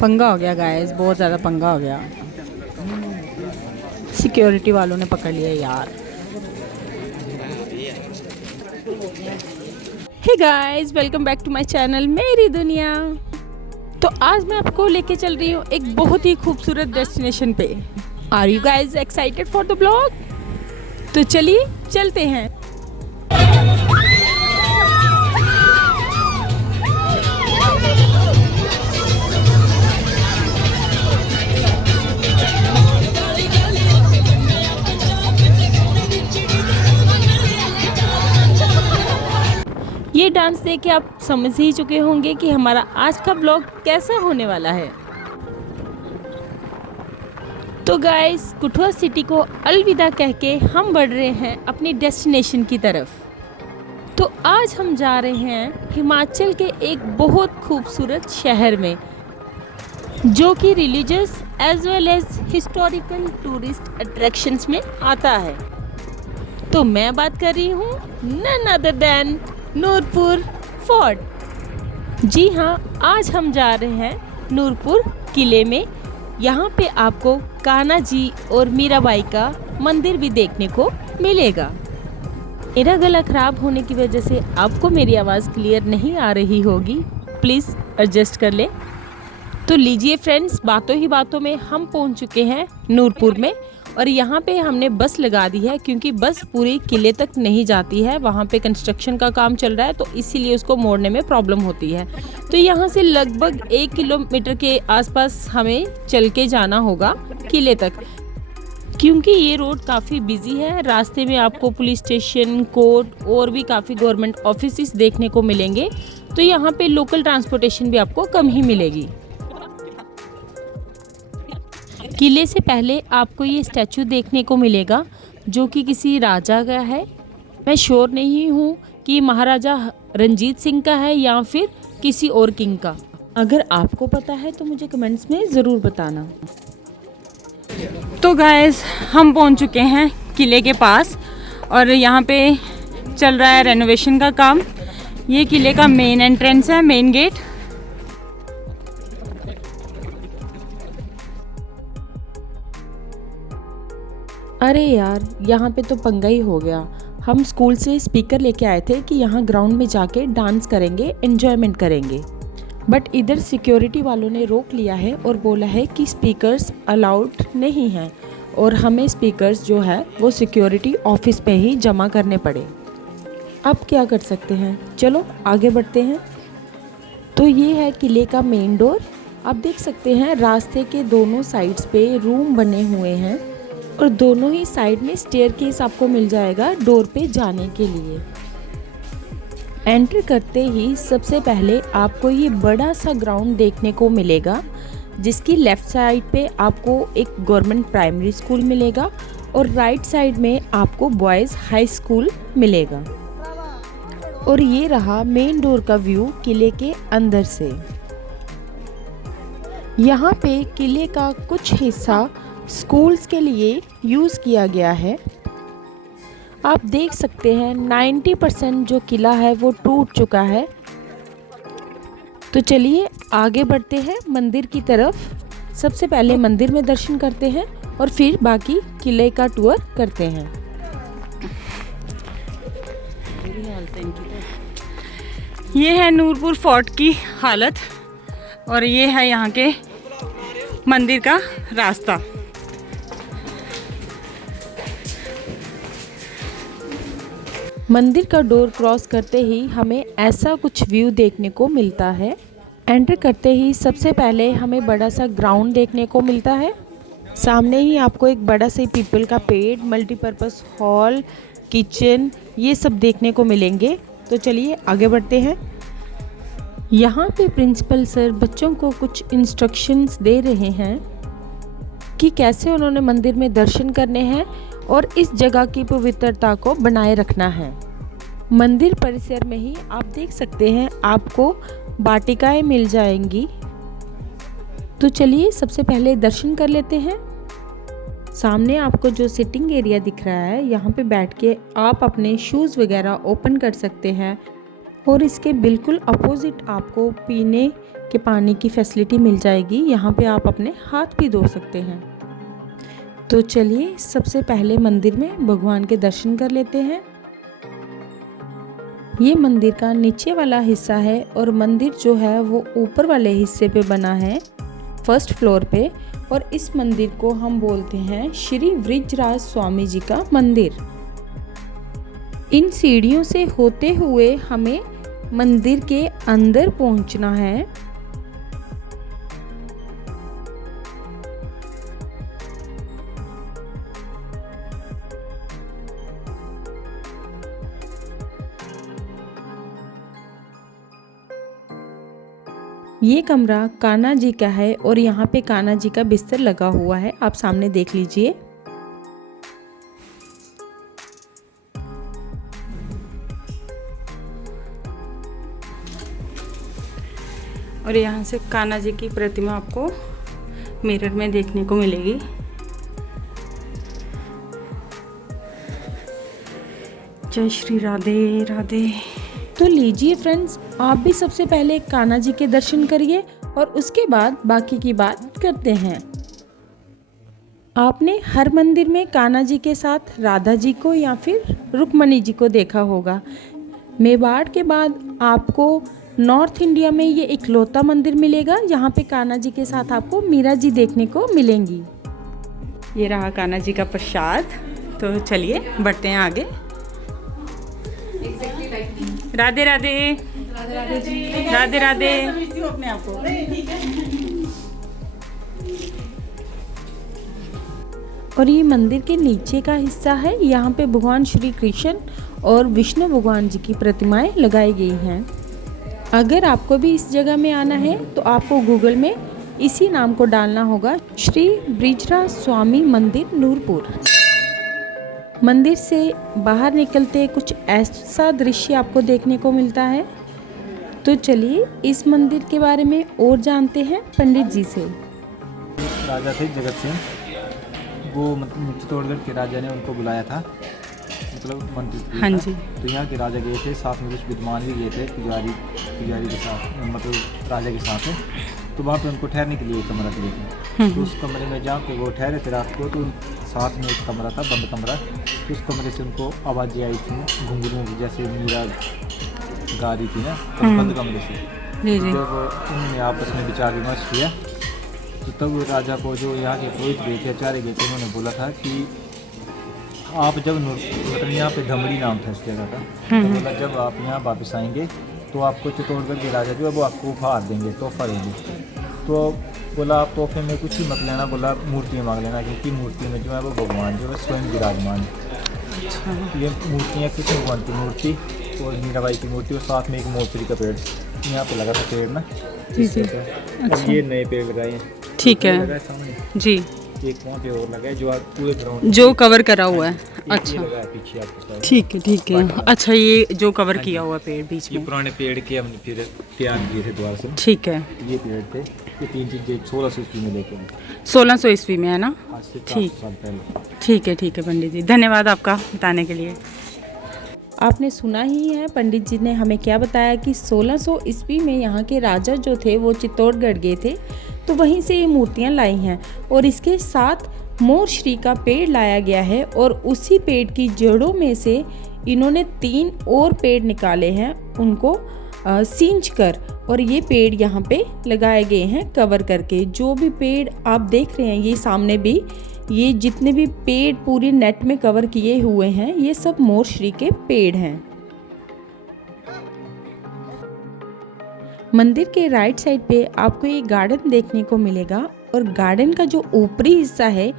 पंगा हो गया गाइस, बहुत ज़्यादा पंगा हो गया। सिक्योरिटी वालों ने पकड़ लिया यार। Hey guys, welcome back to my channel मेरी दुनिया। तो आज मैं आपको लेके चल रही हूँ एक बहुत ही खूबसूरत डेस्टिनेशन पे। Are you guys excited for the blog? तो चलिए चलते हैं। ये डांस देख के आप समझ ही चुके होंगे कि हमारा आज का ब्लॉग कैसा होने वाला है। तो गाइस, कठुआ सिटी को अलविदा कह के हम बढ़ रहे हैं अपनी डेस्टिनेशन की तरफ। तो आज हम जा रहे हैं हिमाचल के एक बहुत खूबसूरत शहर में, जो कि religious as well as historical tourist attractions में आता है। तो मैं बात कर रही हूँ none other than Nurpur fort. जी हाँ, आज हम जा रहे हैं नूरपुर किले में। यहाँ पे आपको कान्हा जी और मीराबाई का मंदिर भी देखने को मिलेगा। मेरा गला खराब होने की वजह से आपको मेरी आवाज़ क्लियर नहीं आ रही होगी, प्लीज़ एडजस्ट कर ले। तो लीजिए फ्रेंड्स, बातों ही बातों में हम पहुँच चुके हैं नूरपुर में। और यहाँ पे हमने बस लगा दी है क्योंकि बस पूरी किले तक नहीं जाती है, वहाँ पे कंस्ट्रक्शन का काम चल रहा है, तो इसीलिए उसको मोड़ने में प्रॉब्लम होती है। तो यहाँ से लगभग 1 किलोमीटर के आसपास हमें चल के जाना होगा किले तक, क्योंकि ये रोड काफ़ी बिजी है। रास्ते में आपको पुलिस स्टेशन, कोर्ट और भी काफ़ी गवर्नमेंट ऑफिस देखने को मिलेंगे। तो यहाँ पे लोकल ट्रांसपोर्टेशन भी आपको कम ही मिलेगी। किले से पहले आपको ये स्टैचू देखने को मिलेगा, जो कि किसी राजा का है। मैं श्योर नहीं हूँ कि महाराजा रंजीत सिंह का है या फिर किसी और किंग का। अगर आपको पता है तो मुझे कमेंट्स में ज़रूर बताना। तो गाइस, हम पहुँच चुके हैं किले के पास और यहाँ पे चल रहा है रेनोवेशन का काम। ये किले का मेन एंट्रेंस है, मेन गेट। अरे यार, यहाँ पे तो पंगा ही हो गया। हम स्कूल से स्पीकर लेके आए थे कि यहाँ ग्राउंड में जाके डांस करेंगे, एंजॉयमेंट करेंगे, बट इधर सिक्योरिटी वालों ने रोक लिया है और बोला है कि स्पीकर्स अलाउड नहीं हैं और हमें स्पीकर्स जो है वो सिक्योरिटी ऑफिस पे ही जमा करने पड़े। अब क्या कर सकते हैं, चलो आगे बढ़ते हैं। तो ये है किले का मेन डोर। आप देख सकते हैं रास्ते के दोनों साइड्स पे रूम बने हुए हैं और दोनों ही साइड में स्टेयरकेस आपको मिल जाएगा डोर पे जाने के लिए। एंटर करते ही सबसे पहले आपको ये बड़ा सा ग्राउंड देखने को मिलेगा, जिसकी लेफ़्ट साइड पे आपको एक गवर्नमेंट प्राइमरी स्कूल मिलेगा और राइट साइड में आपको बॉयज़ हाई स्कूल मिलेगा। और ये रहा मेन डोर का व्यू किले के अंदर से। यहाँ पे किले का कुछ हिस्सा स्कूल्स के लिए यूज़ किया गया है। आप देख सकते हैं 90% जो किला है वो टूट चुका है। तो चलिए आगे बढ़ते हैं मंदिर की तरफ। सबसे पहले मंदिर में दर्शन करते हैं और फिर बाकी किले का टूर करते हैं। ये है नूरपुर फोर्ट की हालत और ये है यहाँ के मंदिर का रास्ता। मंदिर का डोर क्रॉस करते ही हमें ऐसा कुछ व्यू देखने को मिलता है। एंटर करते ही सबसे पहले हमें बड़ा सा ग्राउंड देखने को मिलता है। सामने ही आपको एक बड़ा सा पीपल का पेड़, मल्टीपर्पज़ हॉल, किचन, ये सब देखने को मिलेंगे। तो चलिए आगे बढ़ते हैं। यहाँ पे प्रिंसिपल सर बच्चों को कुछ इंस्ट्रक्शंस दे रहे हैं कि कैसे उन्होंने मंदिर में दर्शन करने हैं और इस जगह की पवित्रता को बनाए रखना है। मंदिर परिसर में ही आप देख सकते हैं आपको वाटिकाएं मिल जाएंगी। तो चलिए सबसे पहले दर्शन कर लेते हैं। सामने आपको जो सिटिंग एरिया दिख रहा है, यहाँ पे बैठ के आप अपने शूज़ वगैरह ओपन कर सकते हैं और इसके बिल्कुल अपोजिट आपको पीने के पानी की फैसिलिटी मिल जाएगी। यहाँ पे आप अपने हाथ भी धो सकते हैं। तो चलिए सबसे पहले मंदिर में भगवान के दर्शन कर लेते हैं। ये मंदिर का नीचे वाला हिस्सा है और मंदिर जो है वो ऊपर वाले हिस्से पे बना है, फर्स्ट फ्लोर पे। और इस मंदिर को हम बोलते हैं श्री वृजराज स्वामी जी का मंदिर। इन सीढ़ियों से होते हुए हमें मंदिर के अंदर पहुंचना है। ये कमरा कान्हा जी का है और यहाँ पे कान्हा जी का बिस्तर लगा हुआ है, आप सामने देख लीजिए। और यहाँ से कान्हा जी की प्रतिमा आपको मिरर में देखने को मिलेगी। जय श्री राधे राधे। तो लीजिए फ्रेंड्स, आप भी सबसे पहले कान्हा जी के दर्शन करिए और उसके बाद बाकी की बात करते हैं। आपने हर मंदिर में कान्हा जी के साथ राधा जी को या फिर रुक्मणी जी को देखा होगा। मेवाड़ के बाद आपको नॉर्थ इंडिया में ये इकलौता मंदिर मिलेगा जहाँ पे कान्हा जी के साथ आपको मीरा जी देखने को मिलेंगी। ये रहा कान्हा जी का प्रसाद। तो चलिए बढ़ते हैं आगे। राधे राधे राधे राधे। अपने आप को और ये मंदिर के नीचे का हिस्सा है। यहाँ पे भगवान श्री कृष्ण और विष्णु भगवान जी की प्रतिमाएं लगाई गई हैं। अगर आपको भी इस जगह में आना है तो आपको गूगल में इसी नाम को डालना होगा, श्री वृजराज स्वामी मंदिर नूरपुर। मंदिर से बाहर निकलते कुछ ऐसा दृश्य आपको देखने को मिलता है। तो चलिए इस मंदिर के बारे में और जानते हैं पंडित जी से। राजा थे जगत सिंह, वो चित्तौड़गढ़ के राजा ने उनको बुलाया था, मतलब मंत्री। हाँ जी। तो यहाँ के राजा गए थे, साथ में कुछ विद्वान भी गए थे पुजारी के साथ, मतलब राजा के साथ। तो वहाँ पे उनको ठहरने के लिए एक कमरा दिए थे। तो उस कमरे में जहाँ पे वो ठहरे थे रात को, तो साथ में एक कमरा था, बंद कमरा। तो उस कमरे से उनको आवाज़ें आई थी घुंघरूओं की, जैसे मीरा गा रही थी ना, तो बंद कमरे से। जब उन्होंने आपस में विचार विमर्श किया तो तब राजा को जो यहाँ के पुरोहित गए थे, आचार्य गए थे, उन्होंने बोला था कि आप जब मतलब यहाँ पे धमड़ी नाम था इस जगह का, तो बोला जब आप यहाँ वापस आएंगे तो आपको चित्तौड़गढ़ के राजा जो है वो आपको उपहार देंगे, तोहफा देंगे। तो बोला आप तोहफे में कुछ ही मत लेना, बोला मूर्तियाँ मांग लेना, क्योंकि मूर्ति में जो है वो भगवान जो है स्वयं विराजमान है। ये मूर्तियाँ कृष्ण भगवान की मूर्ति और मीराबाई की मूर्ति और साथ में एक मोचरी का पेड़ यहाँ पे लगा था, पेड़ ना। और ये नए पेड़ लगाए हैं। ठीक है जी। एक वहाँ पे और लगा है जो पूरे ग्राउंड जो कवर करा हुआ है। अच्छा पीछे आपको। ठीक है ठीक है। अच्छा ये जो कवर किया हुआ पेड़ बीच में, पुराने पेड़ के हमने फिर तैयार किए थे द्वार से। ठीक है। ये पेड़ थे, ये 3 चीज़ें 1600 ईस्वी में लेके 1600 ईस्वी में है ना। आज से ठीक 400 साल पहले। ठीक है पंडित जी, धन्यवाद आपका बताने के लिए। आपने सुना ही है पंडित जी ने हमें क्या बताया कि 1600 ईस्वी में यहाँ के राजा जो थे वो चित्तौड़गढ़ गए थे, तो वहीं से ये मूर्तियाँ लाई हैं। और इसके साथ मोरश्री का पेड़ लाया गया है और उसी पेड़ की जड़ों में से इन्होंने 3 और पेड़ निकाले हैं, उनको सींच कर, और ये पेड़ यहाँ पे लगाए गए हैं कवर करके। जो भी पेड़ आप देख रहे हैं ये सामने भी, ये जितने भी पेड़ पूरे नेट में कवर किए हुए हैं, ये सब मोरश्री के पेड़ हैं। मंदिर के राइट साइड पे आपको ये गार्डन देखने को मिलेगा और गार्डन का जो ऊपरी हिस्सा है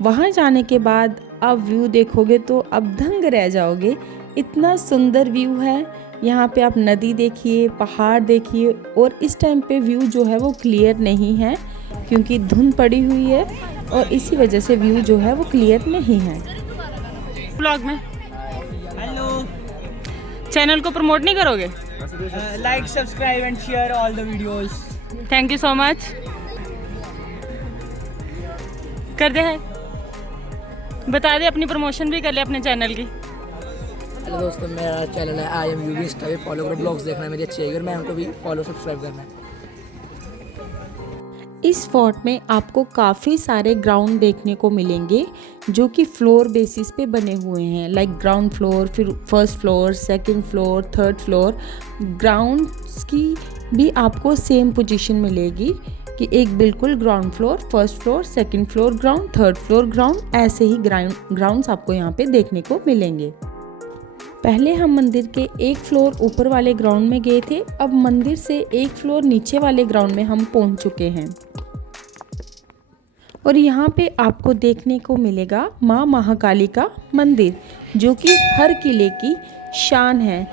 वहाँ जाने के बाद आप व्यू देखोगे तो आप दंग रह जाओगे। इतना सुंदर व्यू है। यहाँ पे आप नदी देखिए, पहाड़ देखिए, और इस टाइम पे व्यू जो है वो क्लियर नहीं है क्योंकि धुंध पड़ी हुई है और इसी वजह से व्यू जो है वो क्लियर नहीं है। ब्लॉग में हेलो, चैनल को प्रमोट नहीं करोगे? Like subscribe and share all the videos. Thank you so much. कर दे है, बता दे, अपनी प्रमोशन भी कर ले अपने चैनल की। हेलो दोस्तों, मेरा चैनल है आई एम यूवी इंस्टा पे फॉलो करो, ब्लॉग्स देखना है मेरी अच्छी आएगी और मैं उनको भी फॉलो सब्सक्राइब करना है। इस फोर्ट में आपको काफ़ी सारे ग्राउंड देखने को मिलेंगे जो कि फ्लोर बेसिस पे बने हुए हैं, लाइक ग्राउंड फ्लोर, फिर first floor, second floor, third floor. Grounds की भी आपको सेम पोजीशन मिलेगी कि एक बिल्कुल ground floor, first floor, second floor ground, third floor ground, ऐसे ही ग्राउंड्स आपको यहाँ पे देखने को मिलेंगे। पहले हम मंदिर के एक फ्लोर ऊपर वाले ग्राउंड में गए थे, अब मंदिर से एक फ्लोर नीचे वाले ग्राउंड में हम पहुंच चुके हैं। और यहाँ पे आपको देखने को मिलेगा माँ महाकाली का मंदिर, जो कि हर किले की शान है।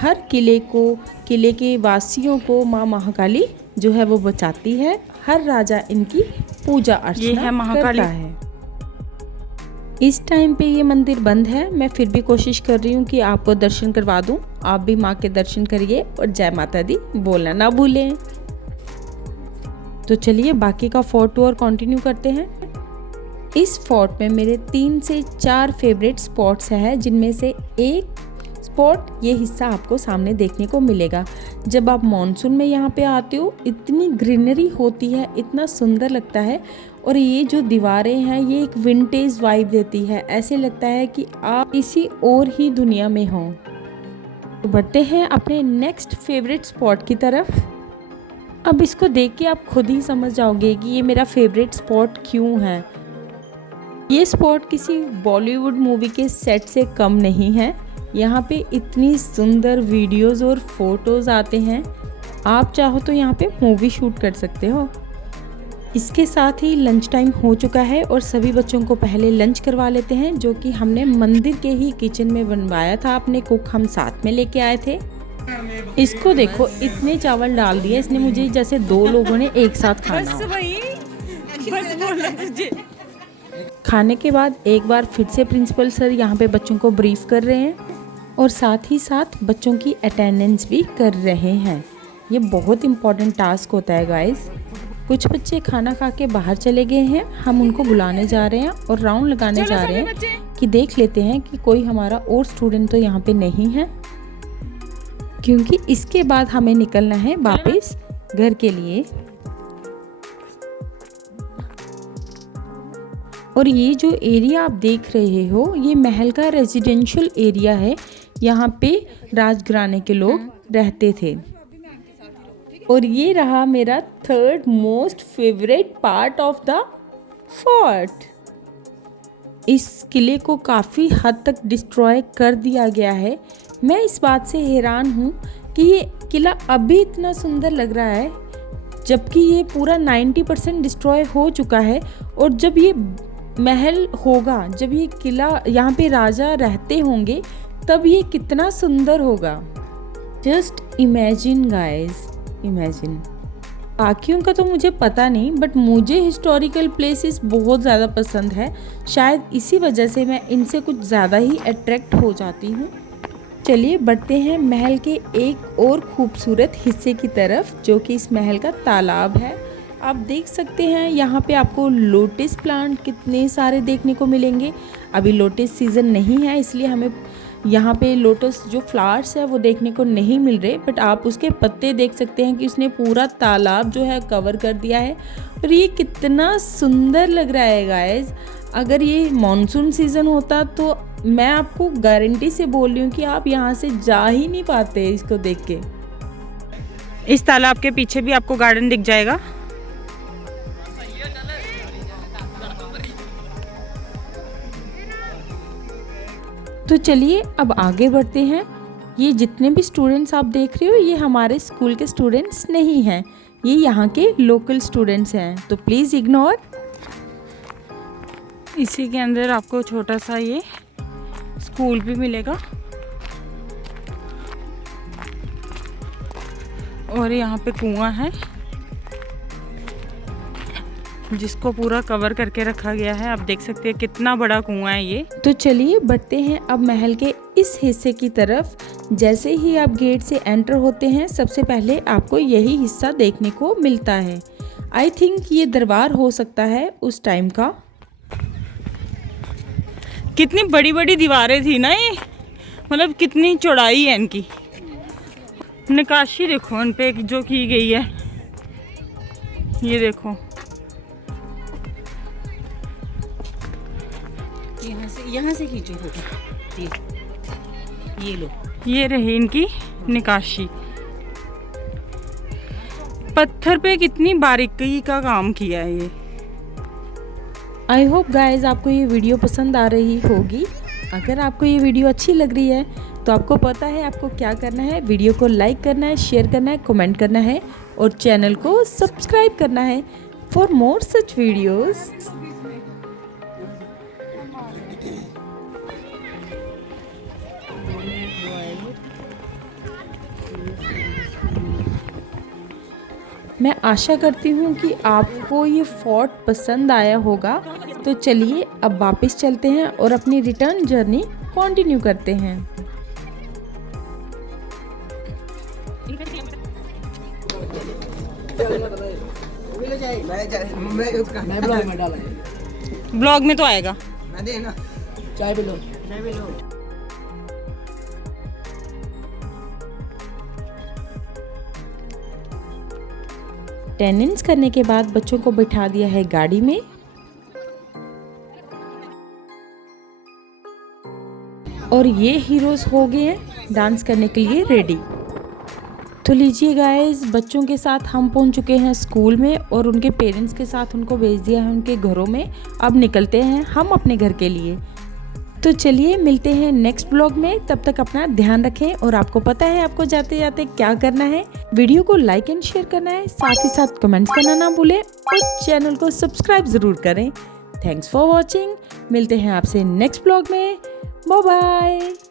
हर किले के वासियों को माँ महाकाली जो है वो बचाती है। हर राजा इनकी पूजा अर्चना करता है। इस टाइम पे ये मंदिर बंद है, मैं फिर भी कोशिश कर रही हूँ कि आपको दर्शन करवा दूँ। आप भी माँ के दर्शन करिए और जय माता दी बोलना ना भूलें। तो चलिए बाकी का फोर्ट टूर कंटिन्यू करते हैं। इस फोर्ट में मेरे 3 से 4 फेवरेट स्पॉट्स हैं, जिनमें से एक स्पॉट ये हिस्सा आपको सामने देखने को मिलेगा। जब आप मॉनसून में यहाँ पे आते हो, इतनी ग्रीनरी होती है, इतना सुंदर लगता है। और ये जो दीवारें हैं ये एक विंटेज वाइब देती है, ऐसे लगता है कि आप किसी और ही दुनिया में हो। तो बढ़ते हैं अपने नेक्स्ट फेवरेट स्पॉट की तरफ। अब इसको देख के आप खुद ही समझ जाओगे कि ये मेरा फेवरेट स्पॉट क्यों है। ये स्पॉट किसी बॉलीवुड मूवी के सेट से कम नहीं है। यहाँ पे इतनी सुंदर वीडियोस और फोटोज़ आते हैं, आप चाहो तो यहाँ पे मूवी शूट कर सकते हो। इसके साथ ही लंच टाइम हो चुका है और सभी बच्चों को पहले लंच करवा लेते हैं, जो कि हमने मंदिर के ही किचन में बनवाया था। अपने कुक हम साथ में लेके आए थे। इसको देखो, इतने चावल डाल दिए इसने मुझे जैसे 2 लोगों ने एक साथ खाना हो। खाने के बाद एक बार फिर से प्रिंसिपल सर यहाँ पे बच्चों को ब्रीफ कर रहे हैं और साथ ही साथ बच्चों की अटेंडेंस भी कर रहे हैं। ये बहुत इम्पोर्टेंट टास्क होता है गाइस। कुछ बच्चे खाना खा के बाहर चले गए हैं, हम उनको बुलाने जा रहे हैं और राउंड लगाने जा रहे हैं कि देख लेते हैं कि कोई हमारा और स्टूडेंट तो यहाँ पे नहीं है, क्योंकि इसके बाद हमें निकलना है वापस घर के लिए। और ये जो एरिया आप देख रहे हो, ये महल का रेजिडेंशियल एरिया है। यहाँ पे राजघराने के लोग रहते थे। और ये रहा मेरा 3rd most favourite part of the fort. इस किले को काफ़ी हद तक डिस्ट्रॉय कर दिया गया है। मैं इस बात से हैरान हूँ कि ये किला अभी इतना सुंदर लग रहा है, जबकि ये पूरा 90% डिस्ट्रॉय हो चुका है। और जब ये महल होगा, जब ये किला, यहाँ पे राजा रहते होंगे, तब ये कितना सुंदर होगा। Just imagine guys, imagine. बाकियों का तो मुझे पता नहीं, बट मुझे हिस्टोरिकल प्लेसेस बहुत ज़्यादा पसंद है। शायद इसी वजह से मैं इनसे कुछ ज़्यादा ही अट्रैक्ट हो जाती हूँ। चलिए बढ़ते हैं महल के एक और खूबसूरत हिस्से की तरफ, जो कि इस महल का तालाब है। आप देख सकते हैं यहाँ पे आपको लोटस प्लांट कितने सारे देखने को मिलेंगे। अभी लोटस सीज़न नहीं है, इसलिए हमें यहाँ पे लोटस जो फ्लावर्स है वो देखने को नहीं मिल रहे, बट आप उसके पत्ते देख सकते हैं कि उसने पूरा तालाब जो है कवर कर दिया है। और ये कितना सुंदर लग रहा है गाइस। अगर ये मॉनसून सीज़न होता तो मैं आपको गारंटी से बोल रही हूँ कि आप यहाँ से जा ही नहीं पाते इसको देख के। इस तालाब के पीछे भी आपको गार्डन दिख जाएगा। तो चलिए अब आगे बढ़ते हैं। ये जितने भी स्टूडेंट्स आप देख रहे हो, ये हमारे स्कूल के स्टूडेंट्स नहीं हैं, ये यहाँ के लोकल स्टूडेंट्स हैं, तो प्लीज़ इग्नोर। इसी के अंदर आपको छोटा सा ये स्कूल भी मिलेगा और यहाँ पे कुआं है जिसको पूरा कवर करके रखा गया है। आप देख सकते हैं कितना बड़ा कुआं है ये। तो चलिए बढ़ते हैं अब महल के इस हिस्से की तरफ। जैसे ही आप गेट से एंटर होते हैं, सबसे पहले आपको यही हिस्सा देखने को मिलता है। आई थिंक ये दरबार हो सकता है उस टाइम का। कितनी बड़ी बड़ी दीवारें थी ना ये, मतलब कितनी चौड़ाई है इनकी। नक्काशी देखो उन पे जो की गई है, ये देखो। यहाँ से खींचो ये लो। ये रही इनकी निकाशी। पत्थर पे कितनी बारीकी का काम किया है ये। आई होप गाइज आपको ये वीडियो पसंद आ रही होगी। अगर आपको ये वीडियो अच्छी लग रही है तो आपको पता है आपको क्या करना है। वीडियो को लाइक करना है, शेयर करना है, कमेंट करना है और चैनल को सब्सक्राइब करना है फॉर मोर सच वीडियोस। मैं आशा करती हूँ कि आपको ये फोर्ट पसंद आया होगा। तो चलिए अब वापस चलते हैं और अपनी रिटर्न जर्नी कंटिन्यू करते हैं। ब्लॉग में तो आएगा। चाय भी लो। अटेंडेंस करने के बाद बच्चों को बिठा दिया है गाड़ी में और ये हीरोज हो गए हैं डांस करने के लिए रेडी। तो लीजिए गाइस, बच्चों के साथ हम पहुंच चुके हैं स्कूल में और उनके पेरेंट्स के साथ उनको भेज दिया है उनके घरों में। अब निकलते हैं हम अपने घर के लिए। तो चलिए मिलते हैं नेक्स्ट ब्लॉग में। तब तक अपना ध्यान रखें और आपको पता है आपको जाते जाते क्या करना है। वीडियो को लाइक एंड शेयर करना है, साथ ही साथ कमेंट्स करना ना भूलें और चैनल को सब्सक्राइब ज़रूर करें। Thanks for watching. मिलते हैं आपसे नेक्स्ट ब्लॉग में। Bye bye.